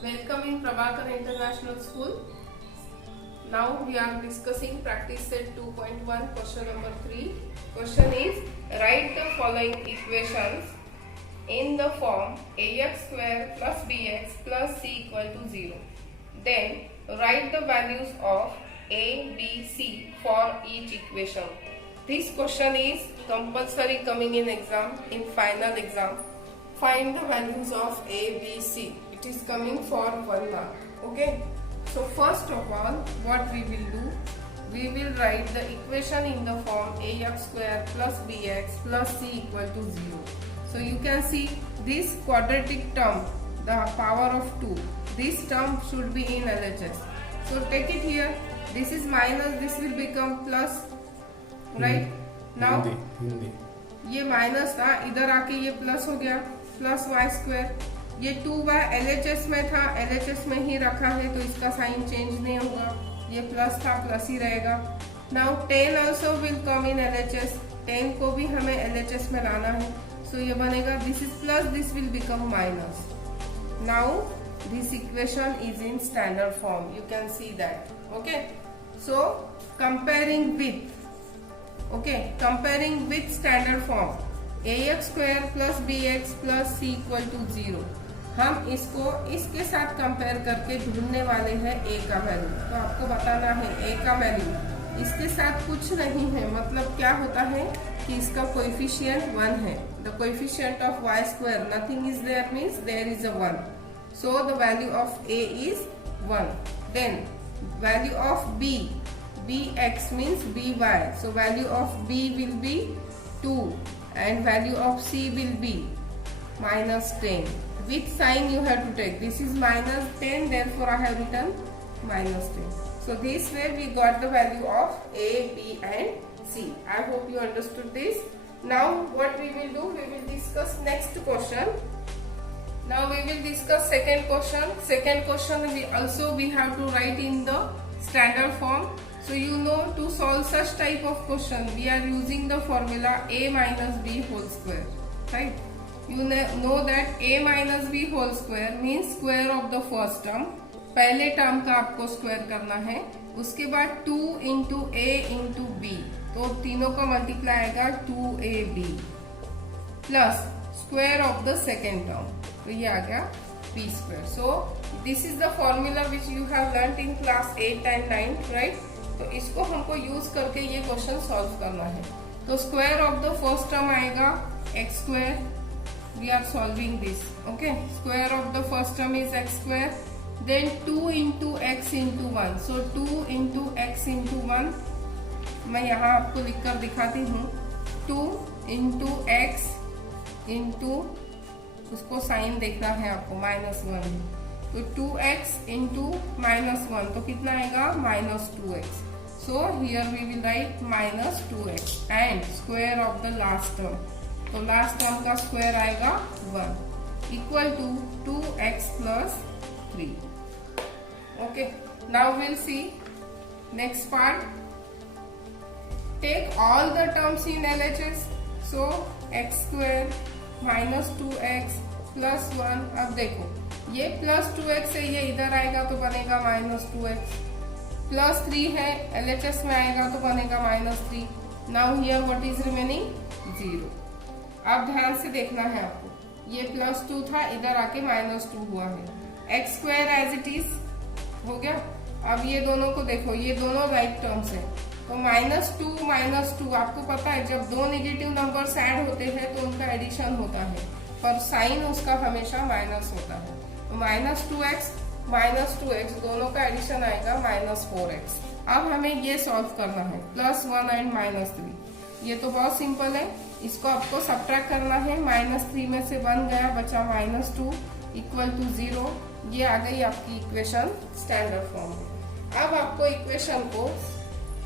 Welcome in Prabhakar International School. Now we are discussing practice set 2.1 question number 3. Question is write the following equations in the form ax square plus bx plus c equal to 0. Then write the values of a, b, c for each equation. This question is compulsory coming in exam, in final exam. Find the values of a, b, c. It is coming for 1 mark. Okay. So first of all, what we will do, we will write the equation in the form ax square plus bx plus c equal to 0. So you can see this quadratic term, the power of 2. This term should be in LHS. So take it here. This is minus, this will become plus, right? Now ये minus था, इधर आके ये plus हो गया, plus Y square. ये 2y LHS में था, LHS में ही रखा है तो इसका साइन चेंज नहीं होगा. ये प्लस था, प्लस ही रहेगा. Now 10 also will come in LHS. 10 को भी हमें LHS में लाना है. सो ये बनेगा this is plus, this will become minus. Now this equation is in standard form. You can see that. Okay. So comparing with standard form ax square plus bx plus c equal to 0. हम इसको इसके साथ compare करके ढूंढने वाले हैं a का value. तो आपको बताना है a का वैल्यू इसके साथ कुछ नहीं है. मतलब क्या होता है कि इसका कोएफिशिएंट 1 है. The coefficient of y square nothing is there means there is a 1. So the value of a is 1. Then value of b, bx means by. So value of b will be 2 and value of c will be minus 10. Which sign you have to take? This is minus 10, therefore I have written minus 10. So this way we got the value of a, b and c. I hope you understood this. Now what we will do, we will discuss next question. Now we will discuss second question. Second question we have to write in the standard form. So you know, to solve such type of question we are using the formula a minus b whole square, right? You know that a minus b whole square means square of the first term. पहले term का आपको square करना है. उसके बाद 2 into a into b, तो तीनों का मल्टीप्लाई आएगा 2ab plus square of the second term, तो ये आ गया b square. So this is the formula which you have learnt in class 8 and 9, right? तो इसको हमको यूज करके ये क्वेश्चन सॉल्व करना है. तो square of the first term आएगा x square. We are solving this. Okay. Square of the first term is x square. Then 2 into x into 1. So 2 into x into 1 मैं यहाँ आपको लिखकर दिखाती हूँ. 2 into x into, उसको sign देखना है आपको, -1. तो 2x into -1 तो कितना आएगा -2x. So here we will write -2x and square of the last term. तो last term का square आएगा 1 equal to 2x plus 3. Okay. Now we'll see next part. Take all the terms in LHS. So x square minus 2x plus 1. अब देखो ये plus 2x है, ये इधर आएगा तो बनेगा -2x. प्लस 3 है, LHS में आएगा तो बनेगा -3. Now here what is remaining 0. अब ध्यान से देखना है आपको. ये +2 था, इधर आके -2 हुआ है. X square as it is हो गया. अब ये दोनों को देखो, ये दोनों राइट टर्म्स है. तो -2 आपको पता है जब दो नेगेटिव नंबर्स ऐड होते हैं तो उनका एडिशन होता है, पर साइन उसका हमेशा माइनस होता है. -2x दोनों का एडिशन आएगा -4x. अब हमें ये सॉल्व करना है. +1 एंड -3. ये तो बहुत सिंपल है. इसको आपको सब्ट्रैक्ट करना है. -3 में से 1 गया, बचा -2 इक्वल टू 0. ये आ गई आपकी इक्वेशन स्टैंडर्ड फॉर्म में. अब आपको इक्वेशन को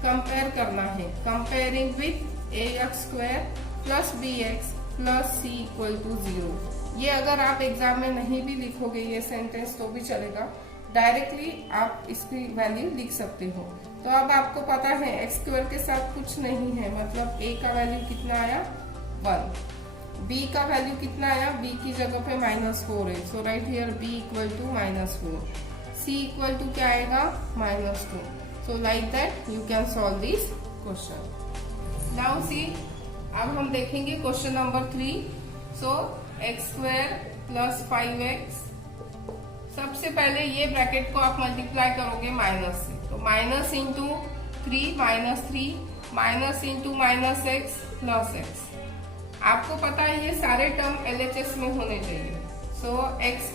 कंपेयर करना है. Comparing with ax square plus bx plus c equal to 0. ये अगर आप एग्जाम में नहीं भी लिखोगे ये सेंटेंस तो भी चलेगा. डायरेक्टली आप इसकी वैल्यू लिख सकते हो. तो अब आपको पता है एक्स स्क्वायर के साथ कुछ नहीं है, मतलब a का वैल्यू कितना आया 1. b का वैल्यू कितना आया, b की जगह पे -4 है, so right here b equal to -4, c equal to क्या आएगा -2. So like that you can solve this question. Now see, अब हम देखेंगे क्वेश्चन नंबर 3. सो x² + 5x, सबसे पहले ये ब्रैकेट को आप मल्टीप्लाई करोगे माइनस से, तो minus into 3 -3 minus into -x plus x. आपको पता है ये सारे टर्म LHS में होने चाहिए. So x²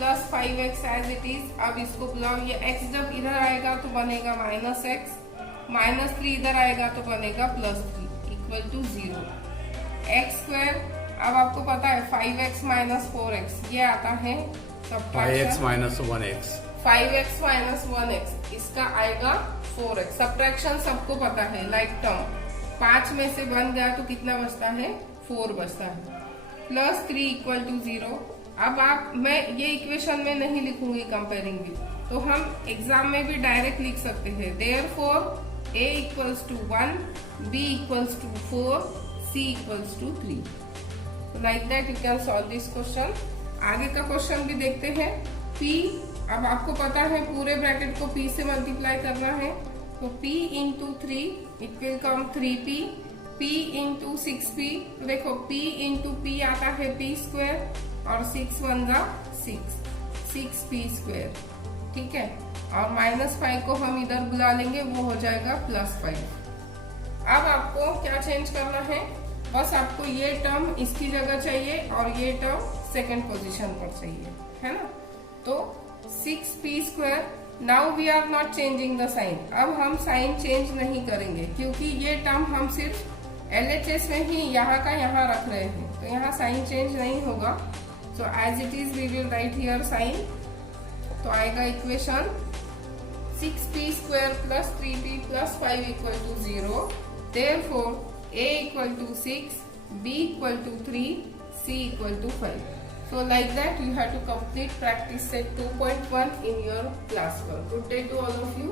+ 5x as it is. अब इसको बुलाओ, ये x जब इधर आएगा तो बनेगा -x, -3 इधर आएगा तो बनेगा +3 इक्वल टू 0. x², अब आपको पता है 5x - 4x ये आता है 5x - 1x, 5x - 1x, इसका आएगा 4x. सब्ट्रैक्शन सबको पता है, लाइक टर्म 5 में से 1 गया तो कितना बचता है, 4 बचता है. +3 इक्वल टू 0. अब मैं ये इक्वेशन में नहीं लिखूंगी कंपेयरिंग विद, तो हम एग्जाम में भी डायरेक्ट लिख सकते हैं. Therefore a = 1, b = 4, c = 3. Like that you can solve this question. आगे का क्वेश्चन भी देखते हैं. p, अब आपको पता है पूरे ब्रैकेट को p से मल्टीप्लाई करना है, तो p into 3 it will come 3p, p into 6p. तो देखो p इंटू p आता है p² और 6 × 1 = 6, 6p². ठीक है, और -5 को हम इधर बुला लेंगे, वो हो जाएगा +5. अब आपको क्या चेंज करना है, बस आपको ये टर्म इसकी जगह चाहिए और ये टर्म सेकंड पोजीशन पर चाहिए, है ना. तो 6p². Now we are not changing the sign. अब हम साइन चेंज नहीं करेंगे क्योंकि ये टर्म हम सिर्फ LHS में ही यहाँ का यहाँ रख रहे हैं, तो यहाँ साइन चेंज नहीं होगा. So as it is we will write here sign. तो आएगा equation 6p² + 3p + 5 = 0. Therefore a = 6, b = 3, c = 5. So like that you have to complete practice set 2.1 in your classwork. Good day to all of you.